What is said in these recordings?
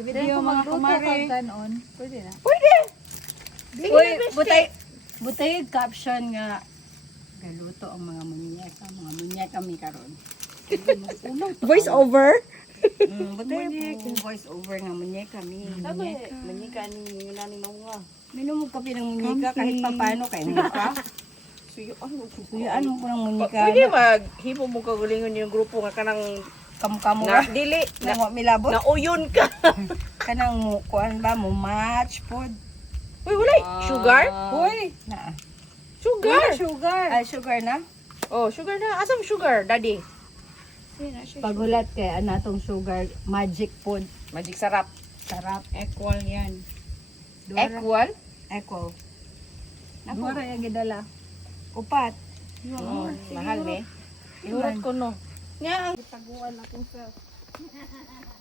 video mga kumare. Pwede na. Pwede. Uy, butay caption nga galuto ang mga munyeka. Mga munyeka mi karon. Voice over. Butay voice over nga munyeka mi. Munyeka ni nani mo nga. Minumog ka pinang munyeka kahit papano kay mo ka. Suyaan mo ko ng munyeka. Pwede maghipo mo kagulingon yung grupo nga kanang Kamu-kamu na ra. dili Nang milabot. nauyon ka. Kanang mo kuan ba mo match pod. Uy, wala. Sugar? Hoy, na. Sugar. Sugar. Ay, sugar na. Oh, sugar na. Asam sugar, daddy? Pagulat kay anatong sugar magic pod. Magic sarap. Sarap. Equal yan. Equal? Equal. Dua ra yung gidala. Upat. Oh, mahal ni. Ihurot ko no. Nya. Taguan akong self.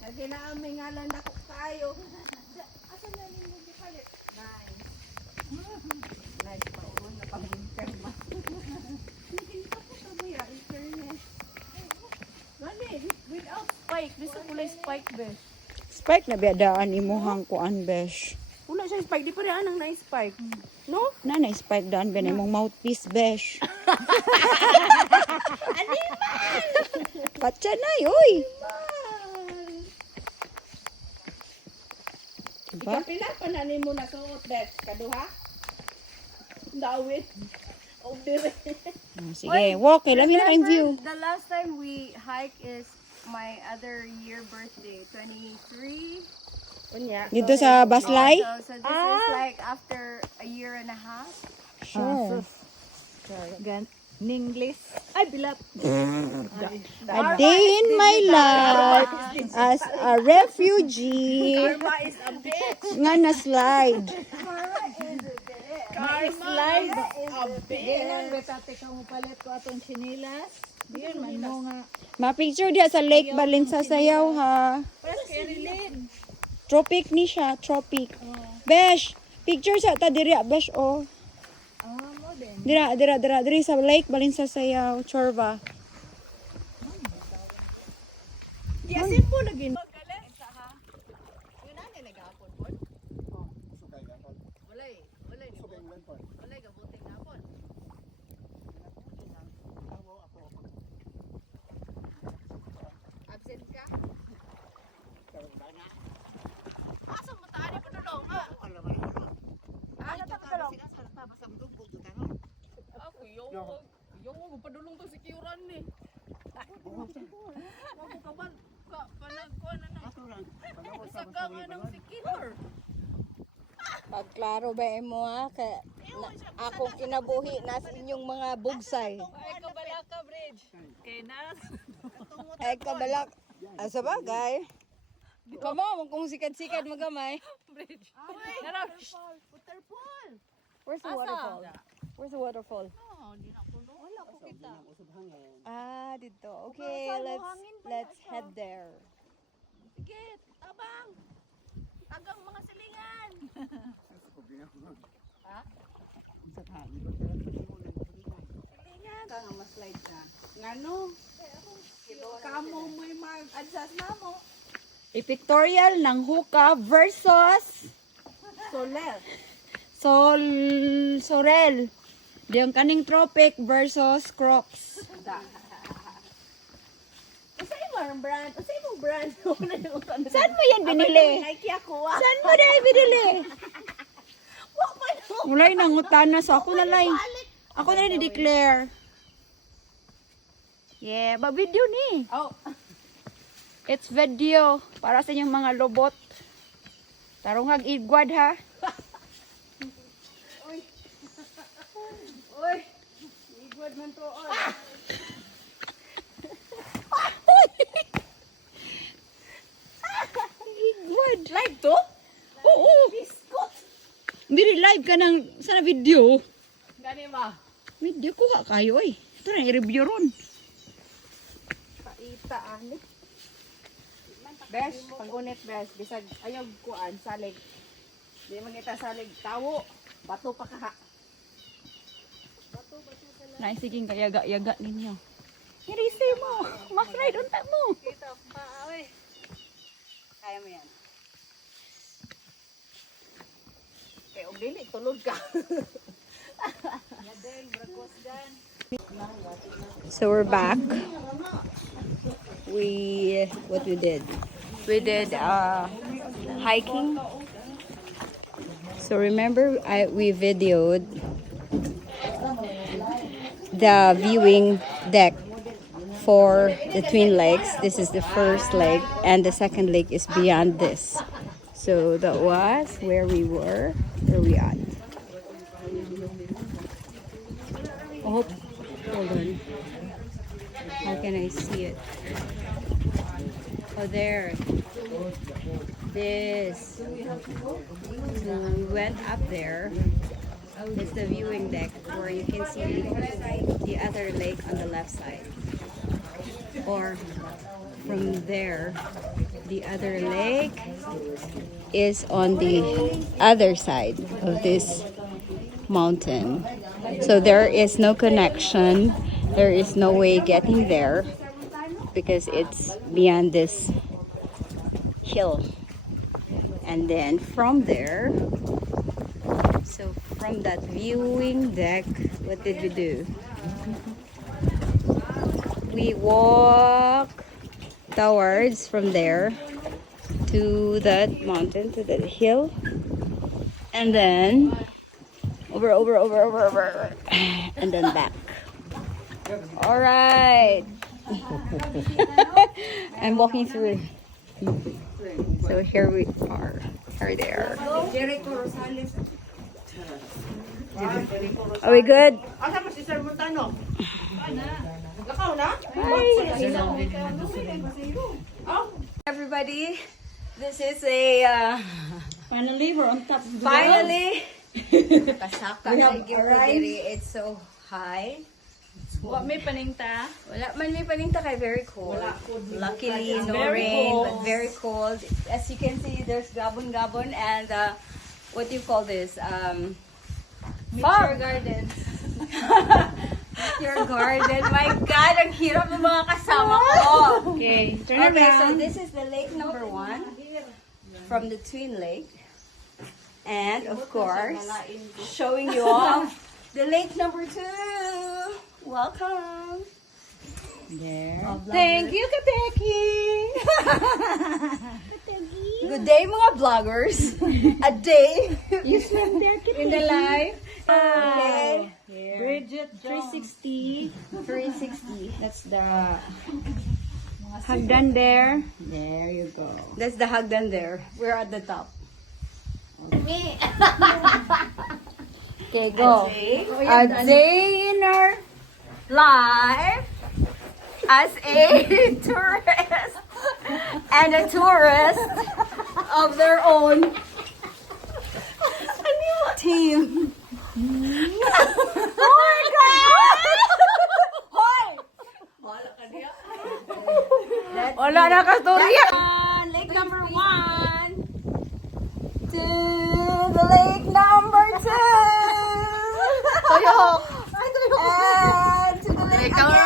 Kasi na may ngalan ako kayo. Asa na ninyo gipalit? Nice. Nice pa uron na pang-winter ma. Hindi pa ko sabuya, internet. Gani, without spike. Gusto ko lang spike, besh. Spike na biadaan imuhang kuan besh. Wala siya spike. Di pa rin anang na-spike. No? Na spike daan ba na imong mouthpiece besh. Patsa na uy. Diba? Pila pa na ni mo na suot, Beth? Kaduha? Dawit. O dire. Sige, walk kay lami na kayong view. The last time we hike is my other year birthday, 23. Unya. Dito sa Baslay? So this is like after a year and a half. Sure. Ninglis. Ay, bilap. A day in my life as a refugee Karma is a bitch. nga na slide. Karma is a bitch. Betate ka mo palit ko atong chinilas. Diyan man mo nga. Ma-picture dia sa Lake Balinsa Sayaw ha. Tropic ni siya, tropic. Besh, picture sa ta diri besh oh. Dira diri sa Lake Balinsa Sayaw, Chorba. Di asimpo lagi. Yung mo padulong to si Kiuran ni. Wag ka ba ka panagkuan na. Isa ka nga ng si Killer. Pagklaro ba mo ha kay akong kinabuhi nas inyong mga bugsay. Ay Kabalaka Bridge. Kay Nas. Ay kabalak. Asa bagay? Kamo kung sikat-sikat magamay. Bridge. Waterfall. Where's the waterfall? Where's the waterfall? Wala ko kita. Ah, dito. Okay, let's head there. Sige, abang. Tagang mga silingan. Ka nga ma-slide ka. Ngano? Kamo mo'y mag-adjust na mo. I-pictorial ng hookah versus Sorel. Diyang kaning tropic versus Crocs. Ang brand. Sa imong brand. Saan mo yan binili? Nike ako. Saan mo na binili? Mulay nangutana so ako na lang. Ako na rin i-declare. Yeah, ba video ni. Oh. It's video para sa inyong mga robot. Tarungag igwad ha. Uy. Igwad man to. Oy. Igwad. Live to? Oo. Hindi live ka ng sana video. Gani ba? Video ko kayo eh. Ito na i-review ron. Paita ani. Bes, pag-unit bes, bisag ayaw kuan salig. Di man kita salig tawo, bato pa ka. Naisiging kayaga-yaga ninyo. Irisay mo. Mas ride unta mo. Kita pa oy. Kaya mo yan. dili tulog ka. So we're back. What we did? We did hiking. So remember, we videoed the viewing deck for the twin lakes. This is the first lake, and the second lake is beyond this. So that was where we were. Where we at? Oh, hold on. How can I see it? Oh, there. This. So we went up there. It's the viewing deck where you can see the other lake on the left side. Or from there, the other lake is on the other side of this mountain. So there is no connection. There is no way getting there because it's beyond this hill. And then from there, so from that viewing deck, what did we do? We walk towards from there to that mountain, to that hill, and then over, and then back. All right. I'm walking through. So here we are. Here they are. Are we good? Asa pa si Sir Montano? Lakaw na? Everybody, this is a Finally, we're on top of the finally. Kasaka We have sa arrived. Giri. It's so high. What may paninta? Wala man may paninta kay very cold. Luckily, no Very rain, cold. but very cold. As you can see, there's gabon and what do you call this? Nature Gardens. Your garden. My God, ang hirap ng mga kasama ko. Okay, turn Okay, so around. this is the lake number 1 from the Twin Lake. And of course, showing you off the lake number 2. Welcome. There. Thank you, Kateki. Good day, mga vloggers. A day You swim there, in the life. Okay. Bridget 360. 360. That's the hagdan there. There you go. That's the hagdan there. We're at the top. Okay, go. A day in our life as a tourist and a tourist of their own team. Oh my God! Hoy! Wala na kasturya. Lake number 1 to the lake number 2. And to the lake again.